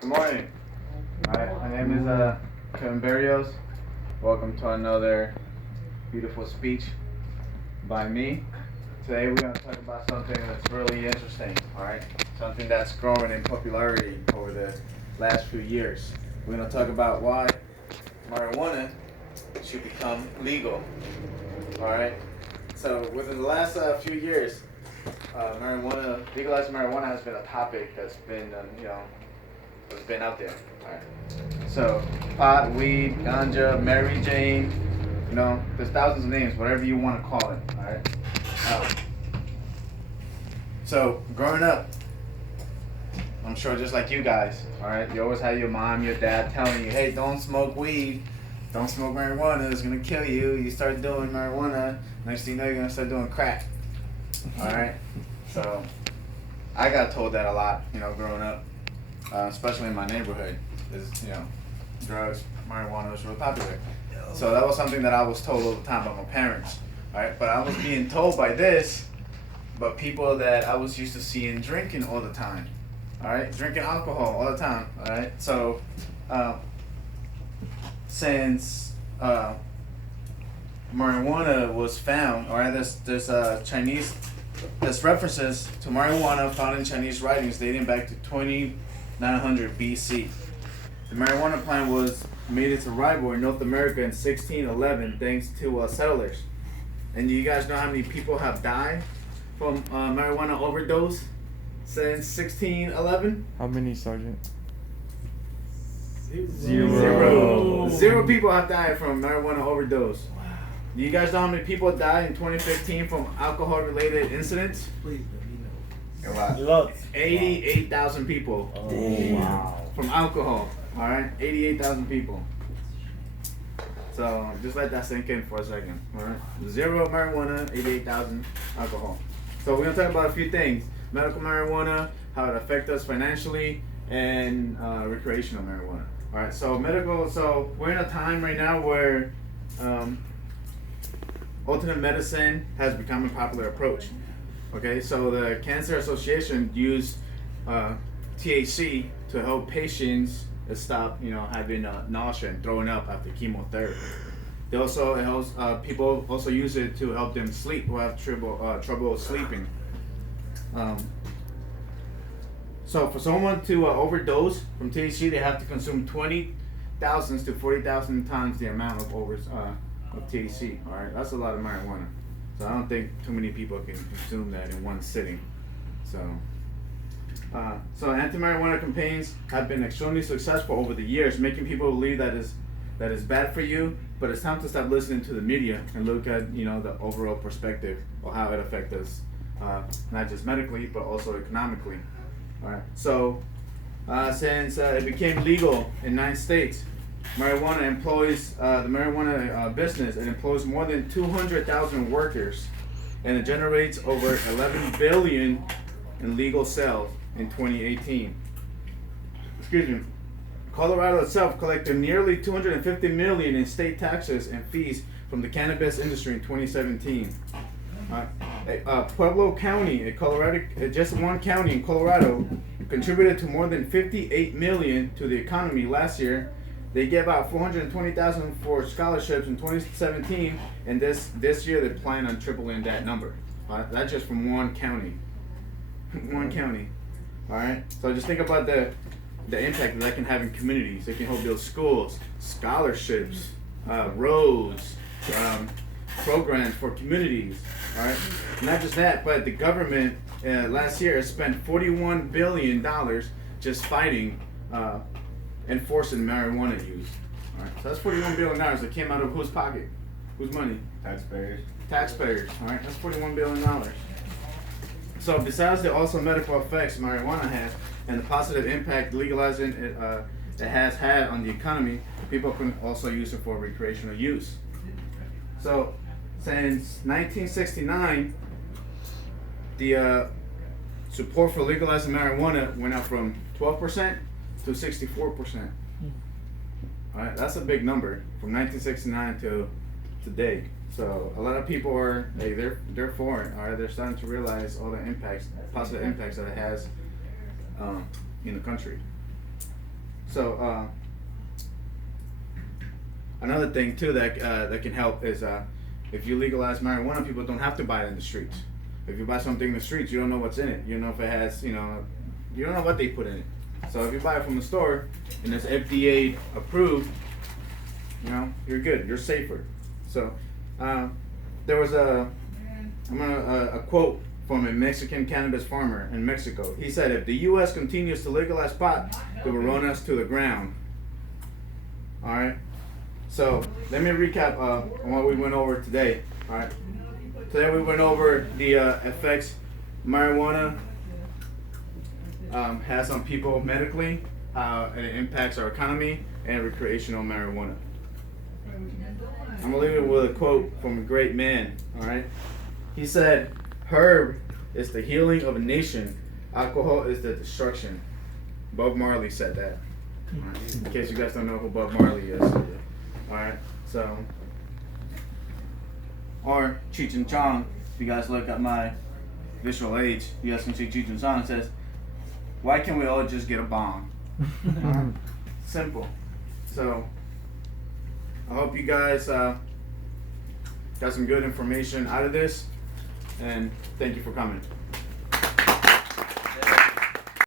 Good morning. Alright, my name is Kevin Barrios. Welcome to another beautiful speech by me. Today we're going to talk about something that's really interesting, alright? Something that's growing in popularity over the last few years. We're going to talk about why marijuana should become legal, alright? So within the last few years, legalizing marijuana has been a topic that's been, has been out there. Alright. So, pot, weed, ganja, Mary Jane, there's thousands of names, whatever you want to call it. Alright. Um, so, growing up, I'm sure just like you guys, alright, you always had your mom, your dad telling you, hey, don't smoke weed, don't smoke marijuana, it's gonna kill you. You start doing marijuana, next thing you know, you're gonna start doing crack. Alright. So, I got told that a lot, growing up. Especially in my neighborhood, is drugs, marijuana was real popular. So that was something that I was told all the time by my parents, right? But I was being told by this, but people that I was used to seeing drinking all the time, all right, drinking alcohol all the time, all right. So since marijuana was found, all right, there's references to marijuana found in Chinese writings dating back to 2900 BC. The marijuana plant was made its arrival in North America in 1611 thanks to settlers. And do you guys know how many people have died from marijuana overdose since 1611? How many, Sergeant? Zero people have died from marijuana overdose. Do you guys know how many people died in 2015 from alcohol-related incidents? Please let me know. A lot. 88,000 people. Oh, wow. From alcohol. All right, 88,000 people. So just let that sink in for a second. All right, zero marijuana, 88,000 alcohol. So we're gonna talk about a few things: medical marijuana, how it affects us financially, and recreational marijuana. All right, so medical. So we're in a time right now where alternate medicine has become a popular approach. Okay, so the Cancer Association used THC to help patients stop, having nausea and throwing up after chemotherapy. They also it helps people also use it to help them sleep who have trouble sleeping. So for someone to overdose from THC, they have to consume 20,000 to 40,000 times the amount of THC. All right, that's a lot of marijuana. So I don't think too many people can consume that in one sitting. So anti-marijuana campaigns have been extremely successful over the years, making people believe that is bad for you. But it's time to stop listening to the media and look at the overall perspective of how it affects us, not just medically but also economically. All right. So since it became legal in 9 states, marijuana employs the marijuana business. It employs more than 200,000 workers, and it generates over 11 billion in legal sales in 2018. Excuse me. Colorado itself collected nearly 250 million in state taxes and fees from the cannabis industry in 2017. Pueblo County, Colorado, just one county in Colorado, contributed to more than 58 million to the economy last year. They gave out 420,000 for scholarships in 2017, and this year they plan on tripling that number. That's just from one county. One county. All right. So just think about the impact that can have in communities. They can help build schools, scholarships, roads, programs for communities. All right. Not just that, but the government last year spent $41 billion just fighting enforcing marijuana use. All right. So that's $41 billion that came out of whose pocket? Whose money? Taxpayers. Taxpayers. All right. That's $41 billion. So besides the also medical effects marijuana has and the positive impact legalizing it has had on the economy, people can also use it for recreational use. So since 1969, the support for legalizing marijuana went up from 12% to 64%. All right, that's a big number from 1969 to today. So a lot of people are they're for it. All right, they're starting to realize all the impacts, positive impacts that it has in the country. So another thing too that can help is if you legalize marijuana, people don't have to buy it in the streets. If you buy something in the streets, you don't know what's in it. You don't know if it has, you don't know what they put in it. So if you buy it from the store and it's FDA approved, you're good. You're safer. So there was a quote from a Mexican cannabis farmer in Mexico. He said, "If the U.S. continues to legalize pot, it will run us to the ground." All right. So let me recap on what we went over today. All right. Today we went over the effects marijuana has on people medically, how it impacts our economy, and recreational marijuana. I'm gonna leave it with a quote from a great man. All right. He said, "Herb is the healing of a nation. Alcohol is the destruction." Bob Marley said that. All right. In case you guys don't know who Bob Marley is. Alright, so, or Cheech and Chong, if you guys look at my visual age, you guys can see Cheech and Chong says, "Why can't we all just get a bomb?" Simple. So, I hope you guys got some good information out of this, and thank you for coming.